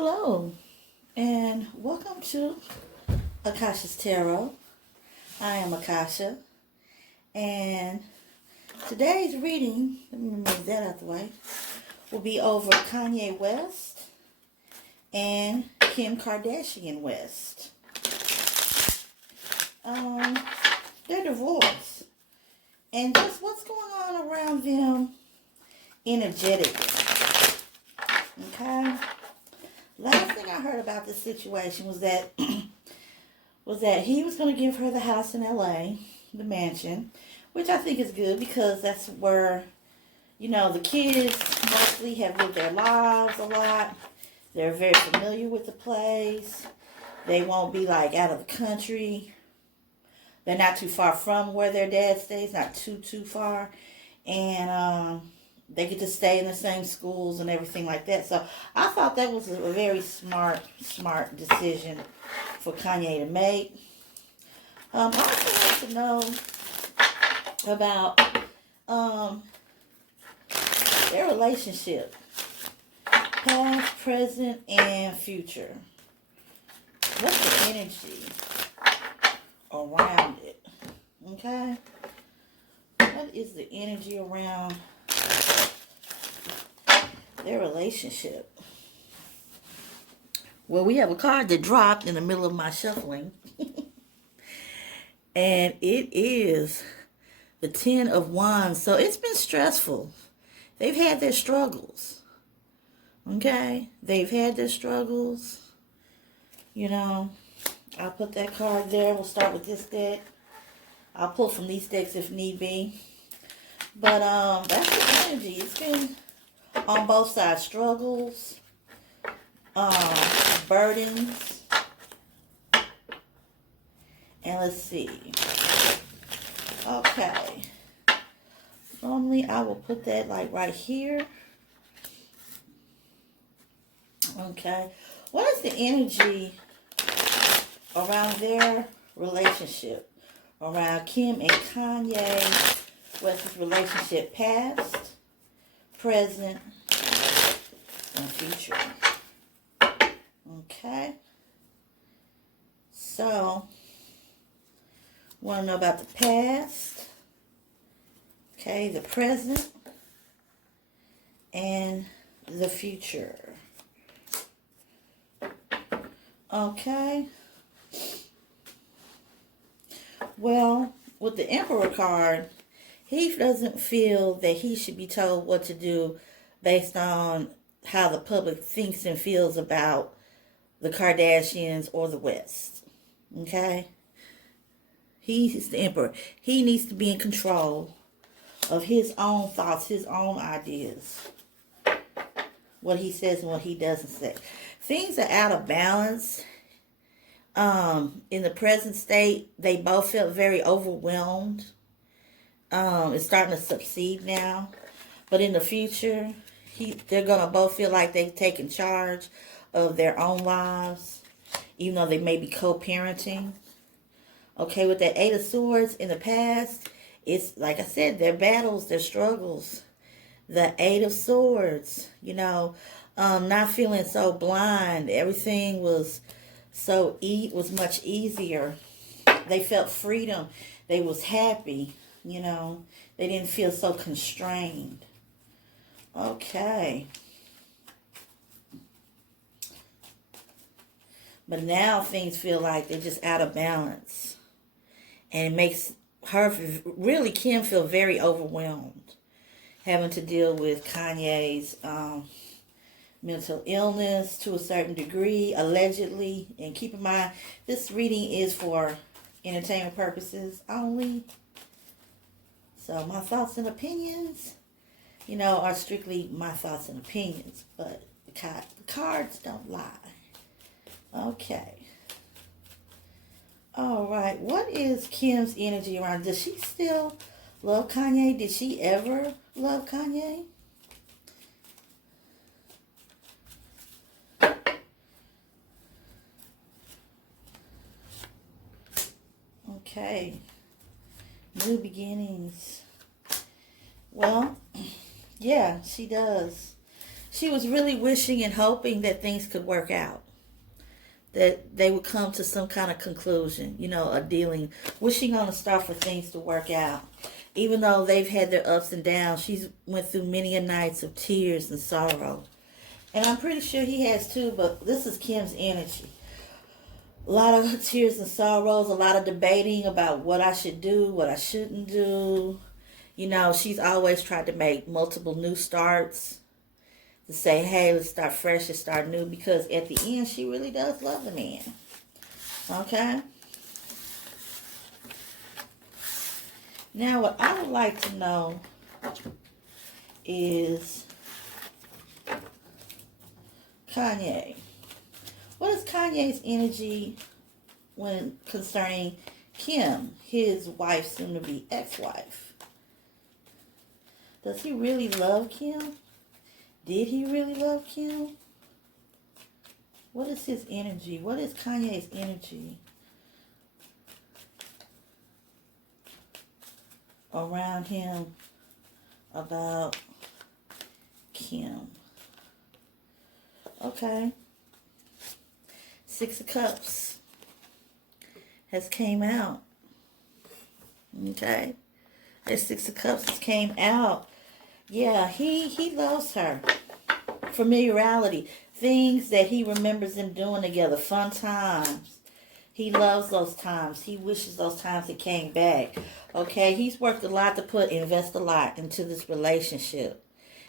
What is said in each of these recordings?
Hello, and welcome to Akasha's Tarot. I am Akasha, and today's reading, let me move that out the way, will be over Kanye West and Kim Kardashian West. They're divorced, and just what's going on around them energetically. Okay? Last thing I heard about this situation was that he was going to give her the house in LA, the mansion, which I think is good because that's where, the kids mostly have lived their lives a lot. They're very familiar with the place. They won't be like out of the country. They're not too far from where their dad stays, not too far. And they get to stay in the same schools and everything like that. So I thought that was a very smart decision for Kanye to make. I also want to know about their relationship, past, present, and future. What's the energy around it? Okay? What is the energy around their relationship? Well, we have a card that dropped in the middle of my shuffling. And it is the Ten of Wands. So it's been stressful. They've had their struggles. Okay? They've had their struggles. I'll put that card there. We'll start with this deck. I'll pull from these decks if need be. But that's the energy. It's been on both sides. Struggles, burdens, and let's see. Okay. Normally I will put that like right here. Okay. What is the energy around their relationship? Around Kim and Kanye? What's his relationship past, present, and future? Okay. So, want to know about the past, okay, the present, and the future. Okay. Well, with the Emperor card, he doesn't feel that he should be told what to do based on how the public thinks and feels about the Kardashians or the West. Okay? He's the Emperor. He needs to be in control of his own thoughts, his own ideas. What he says and what he doesn't say. Things are out of balance. In the present state, they both felt very overwhelmed. It's starting to succeed now. But in the future, they're going to both feel like they've taken charge of their own lives, even though they may be co-parenting. Okay, with that Eight of Swords in the past, it's, like I said, their battles, their struggles. The Eight of Swords, not feeling so blind. Everything was was much easier. They felt freedom. They was happy. They didn't feel so constrained. Okay. But now things feel like they're just out of balance. And it makes her, really Kim, feel very overwhelmed. Having to deal with Kanye's mental illness to a certain degree, allegedly. And keep in mind, this reading is for entertainment purposes only. So my thoughts and opinions, are strictly my thoughts and opinions. But the cards don't lie. Okay. All right. What is Kim's energy around? Does she still love Kanye? Did she ever love Kanye? Okay. New beginnings. Well, yeah, she does. She was really wishing and hoping that things could work out, that they would come to some kind of conclusion, a dealing, wishing on a star for things to work out. Even though they've had their ups and downs, she's went through many a nights of tears and sorrow. And I'm pretty sure he has too, but this is Kim's energy. A lot of tears and sorrows, a lot of debating about what I should do, what I shouldn't do. She's always tried to make multiple new starts, to say, hey, let's start fresh, let's start new, because at the end, she really does love the man. Okay? Now, what I would like to know is Kanye. What is Kanye's energy when concerning Kim, his wife, soon to be ex-wife? Does he really love Kim? Did he really love Kim? What is his energy? What is Kanye's energy around him about Kim? Okay. Six of Cups has came out. Okay. The Six of Cups has came out. Yeah, he loves her. Familiarity. Things that he remembers them doing together. Fun times. He loves those times. He wishes those times had came back. Okay, he's worked a lot to invest a lot into this relationship.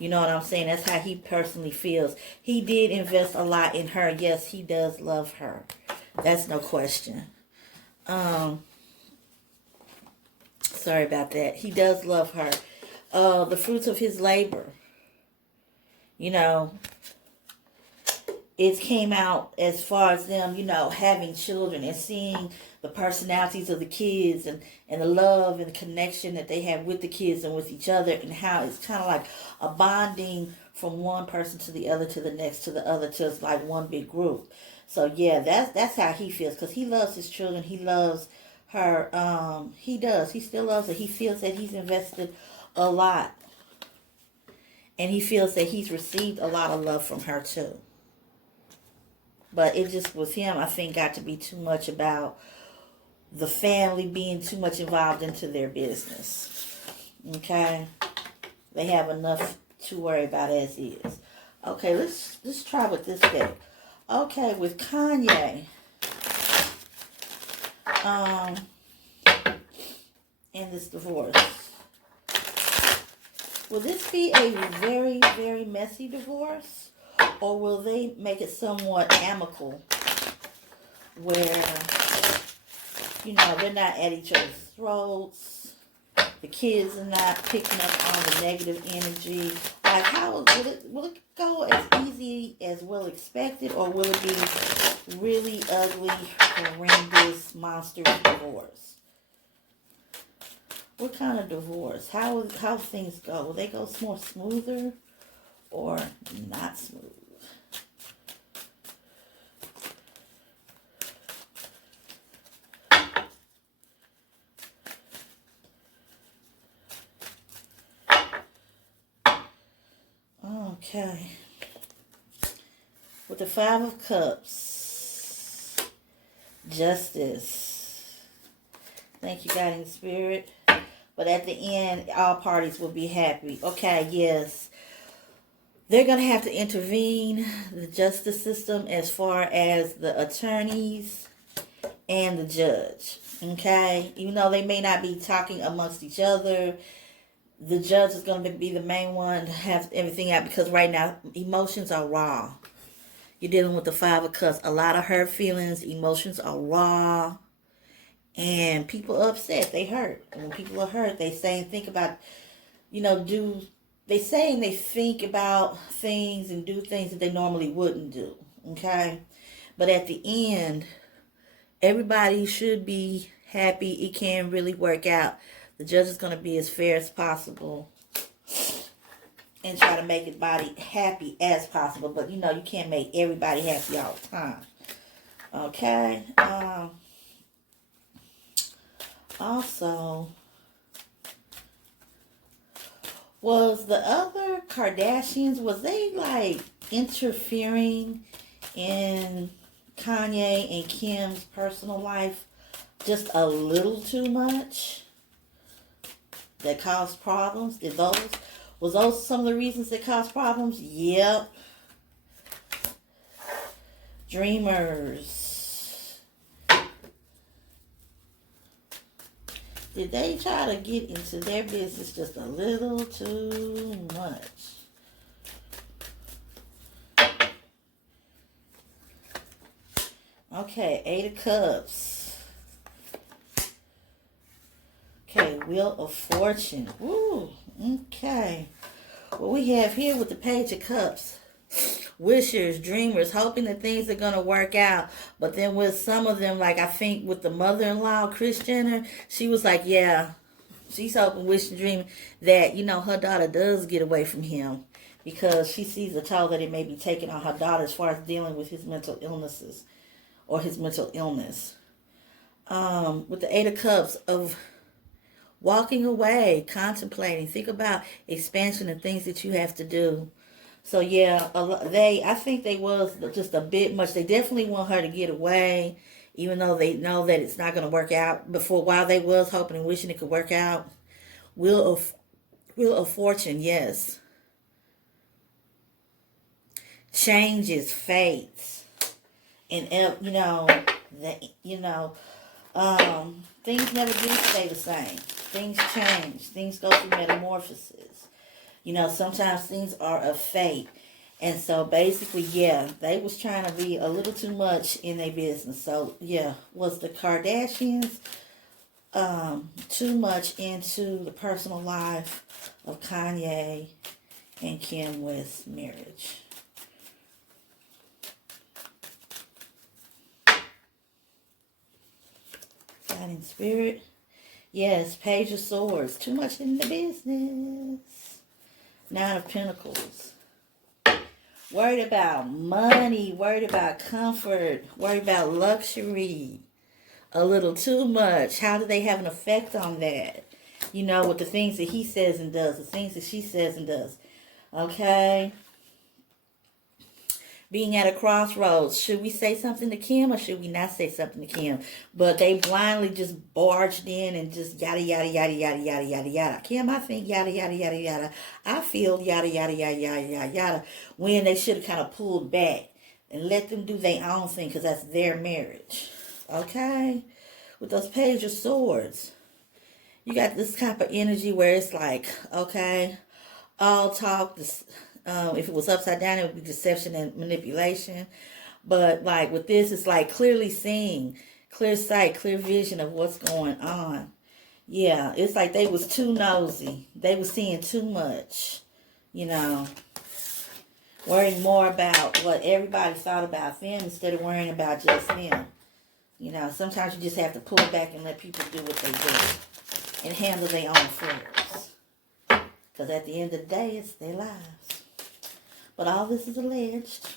You know what I'm saying? That's how he personally feels. He did invest a lot in her. Yes, he does love her. That's no question. Sorry about that. He does love her. The fruits of his labor. It came out as far as them, having children and seeing the personalities of the kids and the love and the connection that they have with the kids and with each other, and how it's kind of like a bonding from one person to the other, to the next, to the other, to it's like one big group. So yeah, that's how he feels, because he loves his children. He loves her. He does. He still loves her. He feels that he's invested a lot, and he feels that he's received a lot of love from her too. But it just, with him, I think, got to be too much about the family being too much involved into their business. Okay? They have enough to worry about as is. Okay, let's try with this deck. Okay, with Kanye. And this divorce. Will this be a very, very messy divorce? Or will they make it somewhat amicable, where, they're not at each other's throats, the kids are not picking up on the negative energy? Like, how will it go as easy as well expected, or will it be really ugly, horrendous, monstrous divorce? What kind of divorce? How things go? Will they go more smoother or not smooth? Okay. With the Five of Cups, Justice. Thank you, guiding spirit. But at the end, all parties will be happy. Okay, yes. They're going to have to intervene, the justice system, as far as the attorneys and the judge. Okay? Even though they may not be talking amongst each other, the judge is going to be the main one to have everything out, because right now, emotions are raw. You're dealing with the Five of Cups. A lot of hurt feelings, emotions are raw. And people are upset. They hurt. And when people are hurt, they say and think about, they say and they think about things and do things that they normally wouldn't do. Okay? But at the end, everybody should be happy. It can really work out. The judge is going to be as fair as possible and try to make everybody happy as possible. But, you can't make everybody happy all the time. Okay? Also, Was the other Kardashians, was they like interfering in Kanye and Kim's personal life just a little too much that caused problems? Was those some of the reasons that caused problems? Yep. Dreamers. Did they try to get into their business just a little too much? Okay, Eight of Cups. Okay, Wheel of Fortune. Ooh, okay. What we have here with the Page of Cups. Wishers, dreamers, hoping that things are going to work out. But then with some of them, like I think with the mother-in-law, Kris Jenner, she was like, yeah, she's hoping, wishing, dreaming that, her daughter does get away from him. Because she sees a toll that it may be taking on her daughter as far as dealing with his mental illnesses or his mental illness. With the Eight of Cups of walking away, contemplating, think about expansion and things that you have to do. So yeah, I think they was just a bit much. They definitely want her to get away, even though they know that it's not going to work out. But for a while, they was hoping and wishing it could work out. Wheel of Fortune, yes. Changes, fates, and things never do stay the same. Things change. Things go through metamorphosis. Sometimes things are a fate. And so basically, yeah, they was trying to be a little too much in their business. So yeah, was the Kardashians too much into the personal life of Kanye and Kim West's marriage? Guiding Spirit. Yes, Page of Swords. Too much in the business. Nine of Pentacles. Worried about money. Worried about comfort. Worried about luxury. A little too much. How do they have an effect on that? With the things that he says and does. The things that she says and does. Okay? Being at a crossroads. Should we say something to Kim or should we not say something to Kim? But they blindly just barged in and just yada, yada, yada, yada, yada, yada, yada. Kim, I think yada, yada, yada, yada. I feel yada, yada, yada, yada, yada, yada. When they should have kind of pulled back and let them do their own thing because that's their marriage. Okay? With those Page of Swords. You got this type of energy where it's like, okay, all talk, if it was upside down, it would be deception and manipulation. But like with this, it's like clearly seeing, clear sight, clear vision of what's going on. Yeah, it's like they was too nosy. They was seeing too much, worrying more about what everybody thought about them instead of worrying about just them. Sometimes you just have to pull back and let people do what they do and handle their own affairs. Because at the end of the day, it's their lives. But all this is alleged.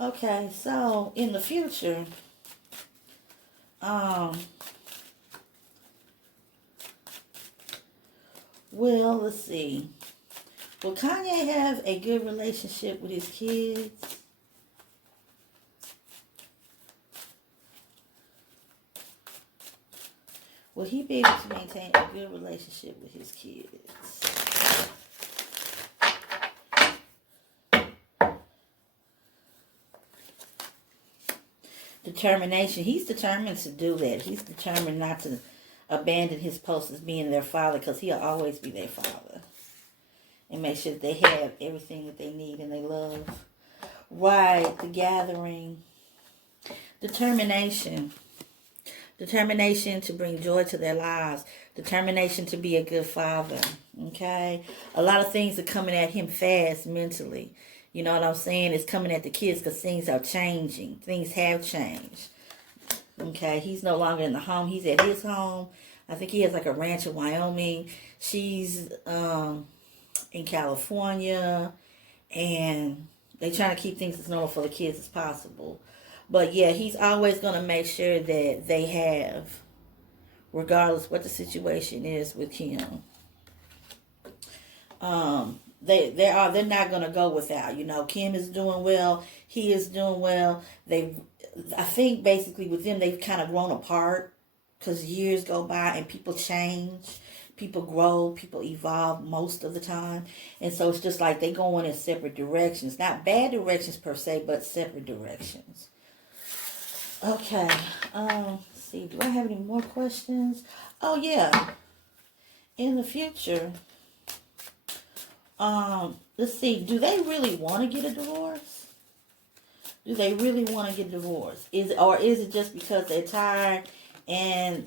Okay, so in the future, well, let's see. Will Kanye have a good relationship with his kids? Will he be able to maintain a good relationship with his kids? Determination. He's determined to do that. He's determined not to abandon his post as being their father because he'll always be their father. And make sure that they have everything that they need and they love. Right. The gathering. Determination. Determination to bring joy to their lives. Determination to be a good father. Okay? A lot of things are coming at him fast mentally. You know what I'm saying? It's coming at the kids because things are changing. Things have changed. Okay? He's no longer in the home. He's at his home. I think he has like a ranch in Wyoming. She's in California. And they're trying to keep things as normal for the kids as possible. But yeah, he's always going to make sure that they have, regardless what the situation is with him. they're not gonna go without. You know, Kim is doing well. He is doing well. I think basically with them they've kind of grown apart because years go by and people change, people grow, people evolve most of the time, and so it's just like they going in separate directions. Not bad directions per se, but separate directions. Okay. Let's see. Do I have any more questions? Oh yeah. In the future, let's see. Do they really want to get a divorce? Do they really want to get divorced? Is it just because they're tired and,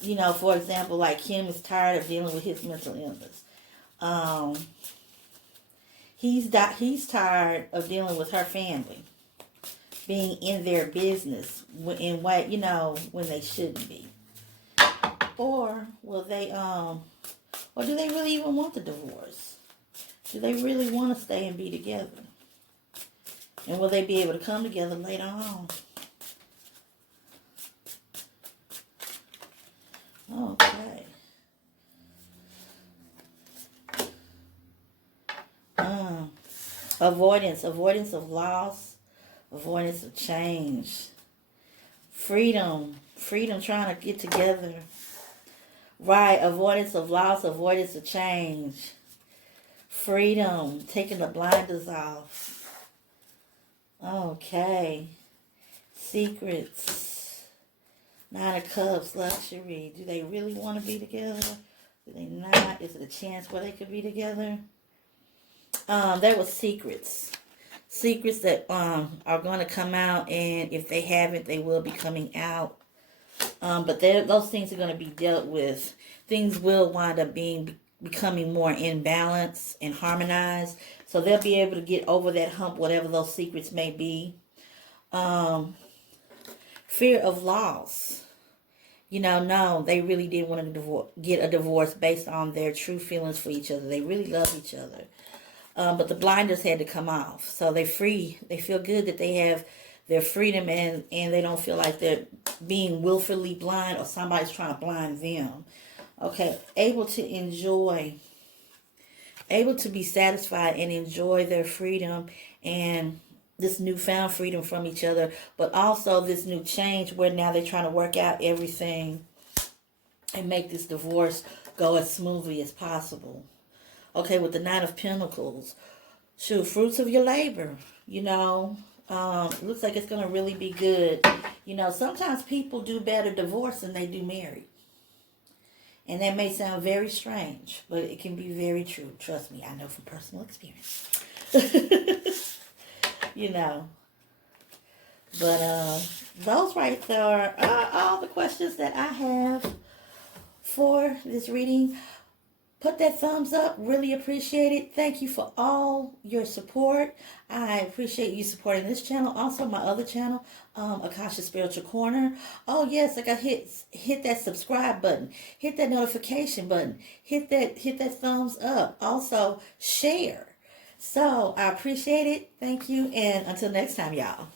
you know, for example, like Kim is tired of dealing with his mental illness. He's tired of dealing with her family, being in their business in what, you know, when they shouldn't be. Or will they or do they really even want the divorce? Do they really want to stay and be together? And will they be able to come together later on? Okay. Avoidance of loss, avoidance of change. Freedom trying to get together. Right, avoidance of loss, avoidance of change. Freedom, taking the blinders off. Okay. Secrets. Nine of Cups, luxury. Do they really want to be together? Do they not? Is it a chance where they could be together? There was secrets. Secrets that are going to come out, and if they haven't, they will be coming out. But those things are going to be dealt with. Things will wind up becoming more in balance and harmonized. So they'll be able to get over that hump, whatever those secrets may be. Fear of loss. You know, no, they really did want to get a divorce based on their true feelings for each other. They really love each other. But the blinders had to come off. So they're free. They feel good that they have their freedom and they don't feel like they're being willfully blind or somebody's trying to blind them. Okay, able to be satisfied and enjoy their freedom and this newfound freedom from each other, but also this new change where now they're trying to work out everything and make this divorce go as smoothly as possible. Okay, with the Nine of Pentacles, shoot, fruits of your labor, you know, looks like it's going to really be good. You know, sometimes people do better divorced than they do married. And that may sound very strange, but it can be very true. Trust me, I know from personal experience. You know. But those right there are all the questions that I have for this reading. Put that thumbs up. Really appreciate it. Thank you for all your support. I appreciate you supporting this channel. Also, my other channel, Akasha Spiritual Corner. Oh, yes, I got hit that subscribe button. Hit that notification button. Hit that thumbs up. Also, share. So, I appreciate it. Thank you. And until next time, y'all.